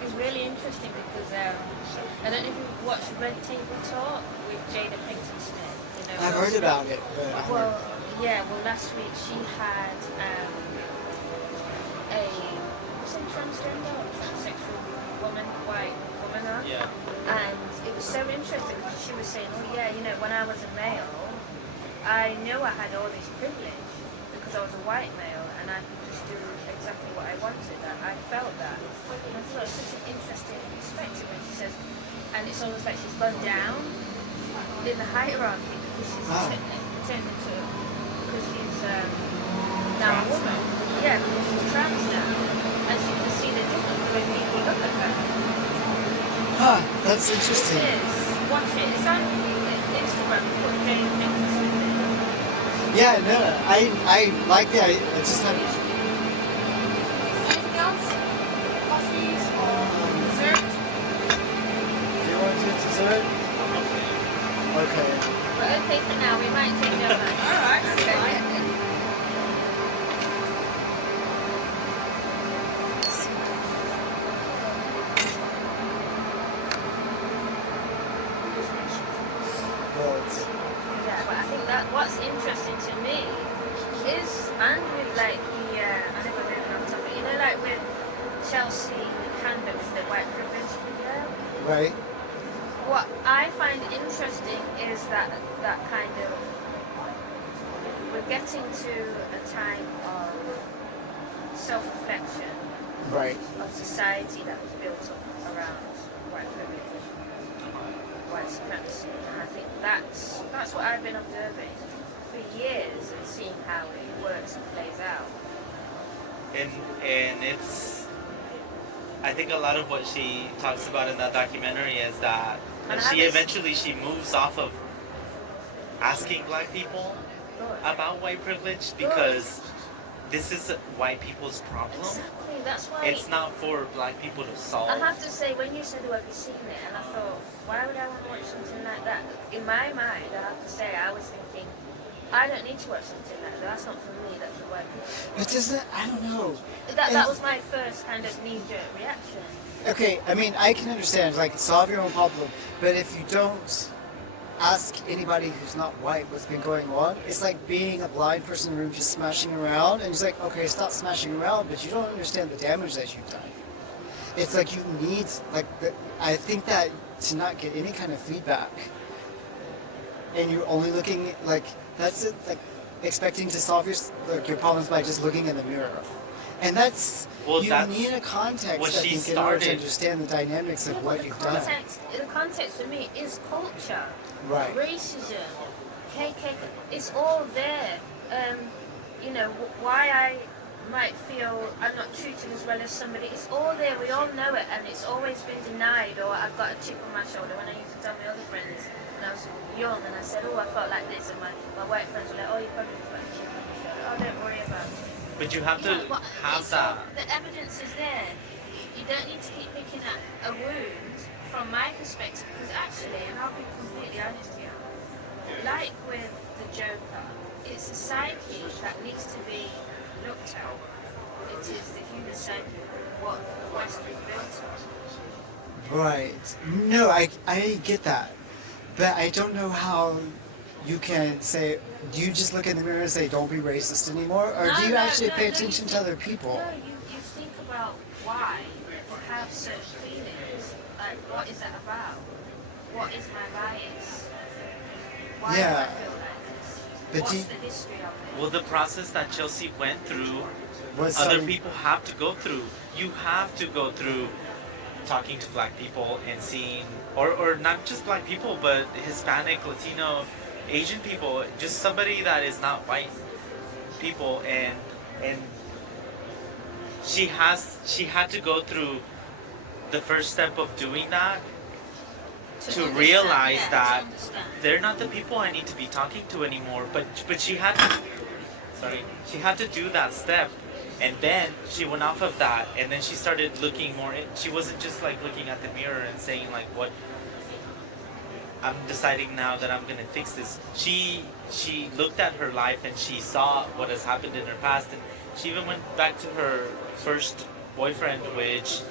It's really interesting because I don't know if you've watched Red Table Talk with Jada Pinkton Smith. I've heard about it, but Well, last week she had some transgender or transsexual woman, white woman on. Yeah. And it was so interesting because she was saying, oh yeah, you know, when I was a male, I knew I had all this privilege because I was a white male and I could just do exactly what I wanted. I felt that. And I thought it was such an interesting perspective when she says, and it's almost like she's gone down in the hierarchy because she's turned into, because she's now a woman. Yeah, because she's trans now. And she can see the difference the way people look at her. Huh, that's interesting. It is. Watch it. It's on Instagram. Put Jane Pancras with it. Yeah, no, I like that. I just have. Anything else? Coffees or dessert? Do you want to do dessert? Okay. But okay for now. We might change our mind. Alright, that's fine. But Yeah, but I think that what's interesting to me is, and with like the, I never really know topic, you know, like with Chelsea Handler with the white privilege video. right. What I find interesting is that kind of, we're getting to a time of self-reflection Right. of society that was built up around white privilege, white supremacy, and I think that's what I've been observing for years and seeing how it works and plays out. And it's, I think a lot of what she talks about in that documentary is that And she how eventually she moves off of asking black people Good. about white privilege because this is white people's problem. Exactly, that's why. It's not for black people to solve. I have to say, when you said, "Oh, have you seen it?" and I thought, why would I want to watch something like that? In my mind, I have to say, I was thinking, I don't need to watch something like that. That's not for me. That's for white people. But doesn't, I don't know. That was my first kind of knee-jerk reaction. Okay, I mean, I can understand, like, solve your own problem, but if you don't ask anybody who's not white what's been going on, it's like being a blind person in a room just smashing around, and it's like, okay, stop smashing around, but you don't understand the damage that you've done. It's like you need, like, I think that to not get any kind of feedback, and you're only looking, like, that's it, like, expecting to solve your problems by just looking in the mirror. And that's, Well, you that's need a context, what I she think, in order to started. understand the dynamics of Yeah, what but you've done. the context for me is culture, Right. racism, KKK. It's all there. You know why I might feel I'm not treated as well as somebody. It's all there. We all know it, and it's always been denied. Or I've got a chip on my shoulder. When I used to tell my other friends when I was young, and I said, "Oh, I felt like this," and my white friends were like, "Oh, you probably just got a chip on your shoulder. Oh, don't worry about it." But you have to Yeah, but have it's that. all- the evidence is there. You don't need to keep picking at a wound from my perspective, because actually, and I'll be completely honest here, like with the Joker, it's a psyche that needs to be looked at. It is the human psyche, what the West was built on. Right. No, I get that. But I don't know how you can say, do you just look in the mirror and say, don't be racist anymore? Or do you actually pay attention to other people? No, you think about why you have certain feelings. Like, what is that about? What is my bias? Why do I Yeah. feel like this? But What's do you- the history of it? Well, the process that Chelsea went through, Was other some- people have to go through. You have to go through talking to black people and seeing, or not just black people, but Hispanic, Latino, Asian people, just somebody that is not white people, and she had to go through the first step of doing that to understand, realize yeah, to that understand. they're not the people I need to be talking to anymore. But she had to do that step, and then she went off of that, and then she started looking more. She wasn't just like looking at the mirror and saying like, "What? I'm deciding now that I'm gonna fix this." She looked at her life and she saw what has happened in her past, and she even went back to her first boyfriend, which,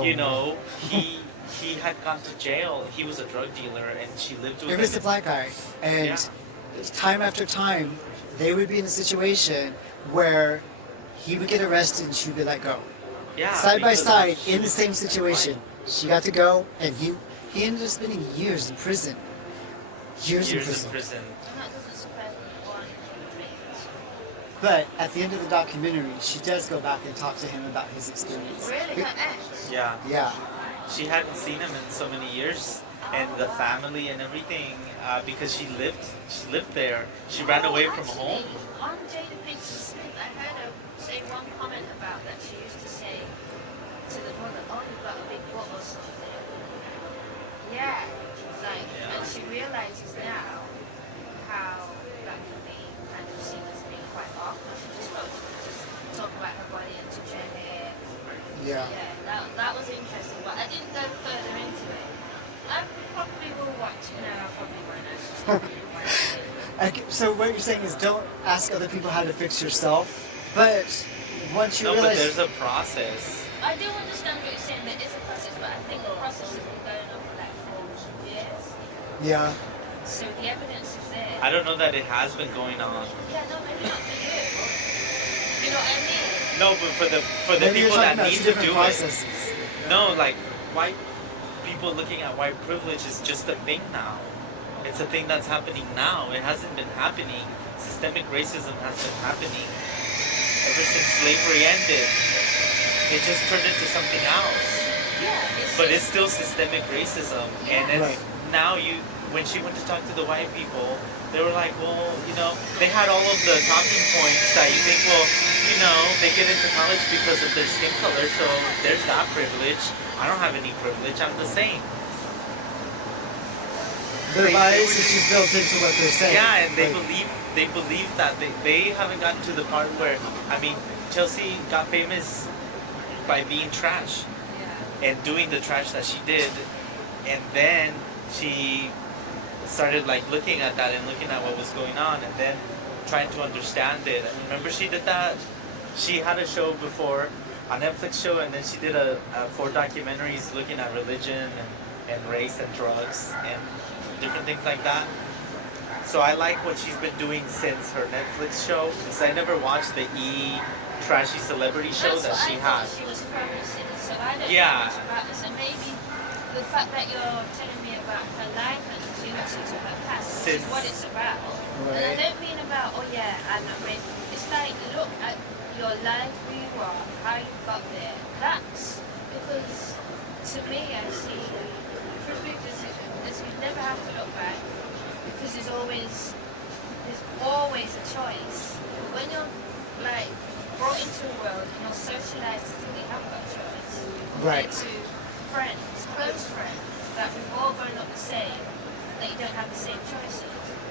you know, he had gone to jail. He was a drug dealer, and she lived with It was him. the black guy. And Yeah. time after time, they would be in a situation where he would get arrested and she would be let go. Yeah. side by because- side in the same situation. She got to go, and he ended up spending years in prison. Years in prison. And that doesn't surprise me one bit. But at the end of the documentary, she does go back and talk to him about his experience. Really, her ex. Yeah. Yeah. She hadn't seen him in so many years, and the family and everything, because she lived there. She ran away from home. On Jada Pinkett Smith, I heard her say one comment about that. She used to say to the mother, "Oh, you've got a big butt or something." Yeah, like, Yeah. and she realizes now how that can be kind of seen as being quite off. She just felt she could just talk about her body and touch her hair. Yeah. Yeah, that was interesting, but I didn't go further into it. I probably will watch it. No, I probably won't actually watch it. So what you're saying is don't ask other people how to fix yourself, but once you No, but realize... there's a process. I do understand what you're saying. There is a process, but I think the process has been going on for like 4 years. Yeah. So the evidence is there. I don't know that it has been going on. Yeah, no, maybe not for you. But you know what I mean? No, but for the Maybe you're people talking that about need two to different do processes. it. No, like white people looking at white privilege is just a thing now. It's a thing that's happening now. It hasn't been happening. Systemic racism has been happening ever since slavery ended. It just turned into something else. Yeah, But it's still systemic racism. And it's Right. now when she went to talk to the white people, they were like, well, they had all of the talking points that you think, well, they get into college because of their skin color, so there's that privilege. I don't have any privilege. I'm the same. Their bias is just built into what they're saying. Yeah, and they Like, believe that they haven't gotten to the part where, Chelsea got famous by being trash Yeah. and doing the trash that she did, and then she started like looking at that and looking at what was going on, and then trying to understand it. And remember, she did that. She had a show before, a Netflix show, and then she did 4 documentaries looking at religion and race and drugs and different things like that. So I like what she's been doing since her Netflix show, because I never watched the trashy celebrity show That's that what she I had. thought she was from the city, so I don't Yeah. know much about this. And maybe the fact that you're telling me about her life and opportunity to her past, which is Since- what it's about. And I Right. don't mean about, oh yeah, I'm not raised. It's like, look at your life, who you are, how you got there. That's because, to me, I see privilege as you never have to look back, because there's always a choice. But when you're like brought into a world and you're socialized to think you haven't got a choice, Right. to friends, close friends, that we've all grown up the same, that you don't have the same choices.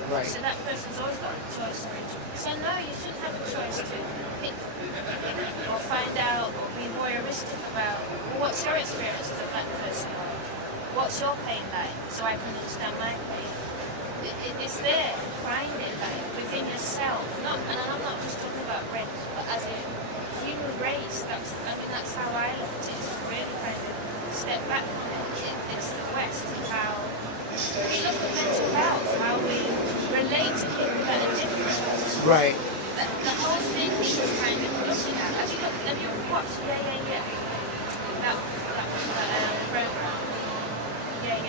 Right. So that person's always got a choice to make. So no, you shouldn't have a choice to pick or find out or be voyeuristic about, well, what's your experience as a black person, or what's your pain like, so I can understand my pain. It's there. Find it like within yourself. And I'm not just talking about race, but as a human race. That's how I look at it. It's really kind of step back from it. It's the West and how we look at mental health, how we relate to people that are different. Right. The whole thing is kind of looking at. Have you watched Yeah? That program. Yeah.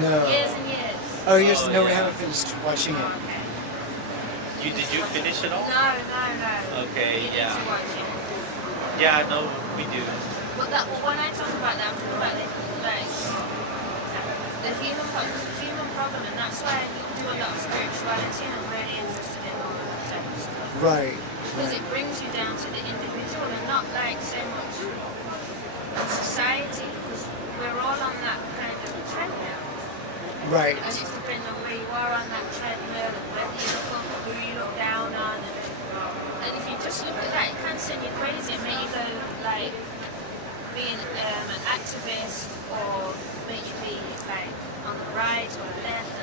No. Years and years. Oh, yes. No, we yeah. haven't finished watching it. Okay. Did you finish it all? No. Okay, You need yeah. to watch it. Yeah, no, we do. But when I talk about that, I'm talking about the human problem, and that's why I do a lot of spirituality, and I'm really interested in all of that type of stuff. Right. Because it brings you down to the individual and not like so much society, because we're all on that kind of treadmill. Right. And it's depending on where you are on that treadmill and whether you look up or who you look down on. And if you just look at that, it can send you crazy and make you go like being an activist, or make you be like on the right or the left.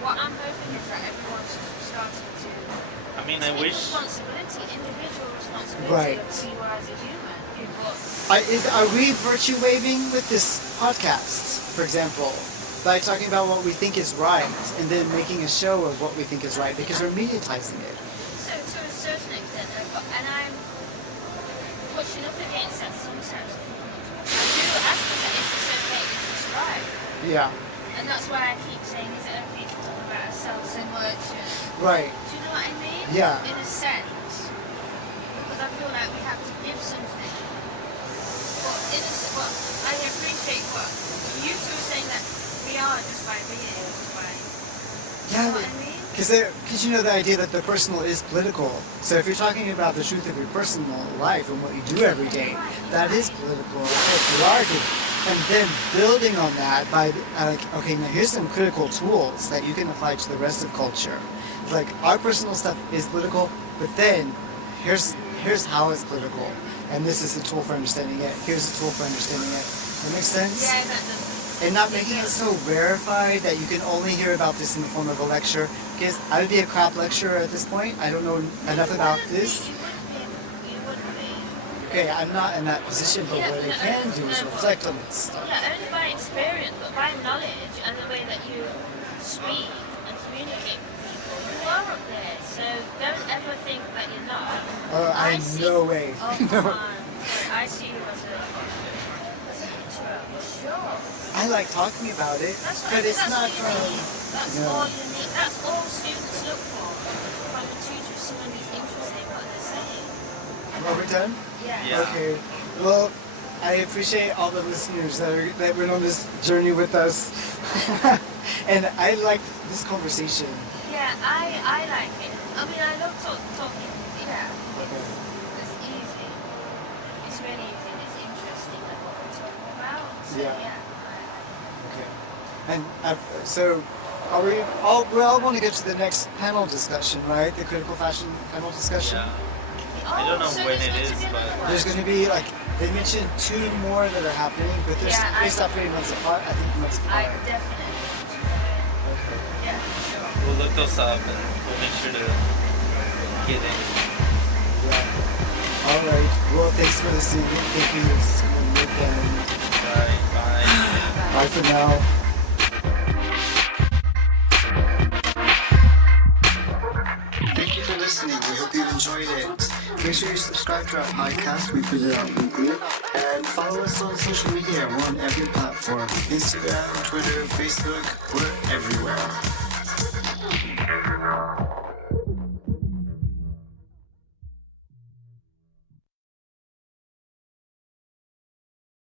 What I'm hoping is that everyone's starting to take responsibility, individual responsibility Right. of who you are as a human. Are we virtue waving with this podcast, for example, by talking about what we think is right and then making a show of what we think is right because we're mediatizing it? So to a certain extent, but pushing up against that sometimes. I do ask myself, is this okay? Is this right? Yeah. And that's why I keep saying, is it okay to talk about ourselves so much? And, Right. do you know what I mean? Yeah. In a sense. Because I feel like we have to give something. But I appreciate what you two are saying, that we are just by being, just by... Yeah. You know what I mean? Because you know the idea that the personal is political. So if you're talking about the truth of your personal life and what you do every day, that is political. And then building on that by like, okay, now here's some critical tools that you can apply to the rest of culture. It's like our personal stuff is political, but then here's how it's political, and this is a tool for understanding it. Here's a tool for understanding it. That makes sense? Yeah, that does. And not making it so rarefied that you can only hear about this in the form of a lecture. Because I would be a crap lecturer at this point. I don't know enough about this. You wouldn't be. Okay, I'm not in that position, but what I can do is reflect on this stuff. Yeah, only by experience, but by knowledge and the way that you speak and communicate with people, you are up there. So don't ever think that you're not. No way. Oh, come on. I see you as a teacher, for sure. I like talking about it, but it's not from... That's No. all you need. That's all students look for from a teacher, someone who's interested in what they're saying. Are we done? Yeah. Okay. Well, I appreciate all the listeners that went on this journey with us. And I like this conversation. Yeah, I like it. I mean, I love talking. Yeah, it's easy. It's really easy. And it's interesting, like what we're talking about. So, Yeah. yeah. Okay. And so, we all want to get to the next panel discussion, right? The critical fashion panel discussion. Yeah. I don't know so when there's it going is, to be but- another one. There's going to be like they mentioned 2 more that are happening, but they're Yeah, spaced out pretty months apart. I think months I apart. definitely. Okay. Yeah, sure. We'll look those up and we'll make sure to get in. Yeah. All right. Well, thanks for listening. Thank you. And Bye. Bye. bye for now. Thank you for listening. We hope you enjoyed it. Make sure you subscribe to our podcast. We put it out weekly. And follow us on social media. We're on every platform. Instagram, Twitter, Facebook. We're everywhere.